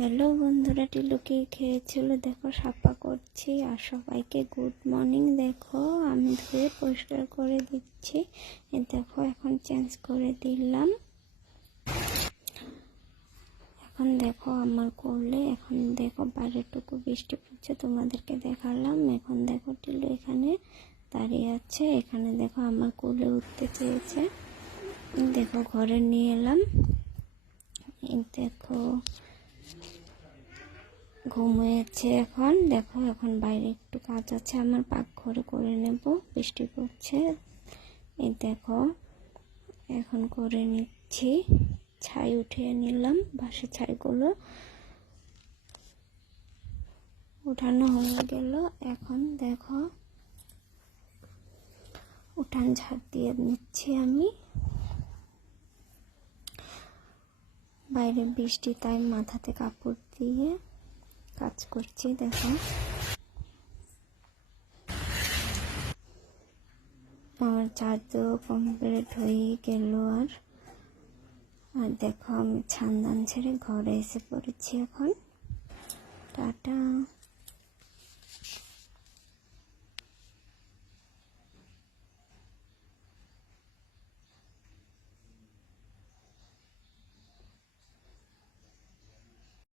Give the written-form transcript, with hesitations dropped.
Hello বন্ধুরা, টিলুকে খেয়েছিল দেখো সাফা করছি। আর সবাইকে গুড মর্নিং। দেখো আমি ধুয়ে পরিষ্কার করে দিচ্ছি। দেখো এখন চেঞ্জ করে দিলাম। এখন দেখো আমার কোলে, এখন দেখো বাইরেটুকু বৃষ্টি পড়ছে, তোমাদেরকে দেখালাম। এখন দেখো টিলু এখানে দাঁড়িয়ে আছে। এখানে দেখো আমার কোলে উঠতে চেয়েছে, দেখো ঘরে নিয়ে এলাম। দেখো ঘুমিয়েছে এখন। দেখো এখন বাইরে একটু কাজ আছে, আমার পাকঘরে করে নেব, বৃষ্টি পড়ছে। এই দেখো এখন করে নিচ্ছি। ছাই উঠিয়ে নিলাম, বাসি ছাইগুলো উঠানো হয়ে গেল। এখন দেখো উঠান ঝাড় দিয়ে নিচ্ছি আমি। বাইরে বৃষ্টি, তাই মাথাতে কাপড় দিয়ে কাজ করছি। দেখো আমার চাদর কমপ্লিট হয়ে গেল। আর দেখো আমি ছান্দান ছেড়ে ঘরে এসে পড়েছি এখন। টাটা।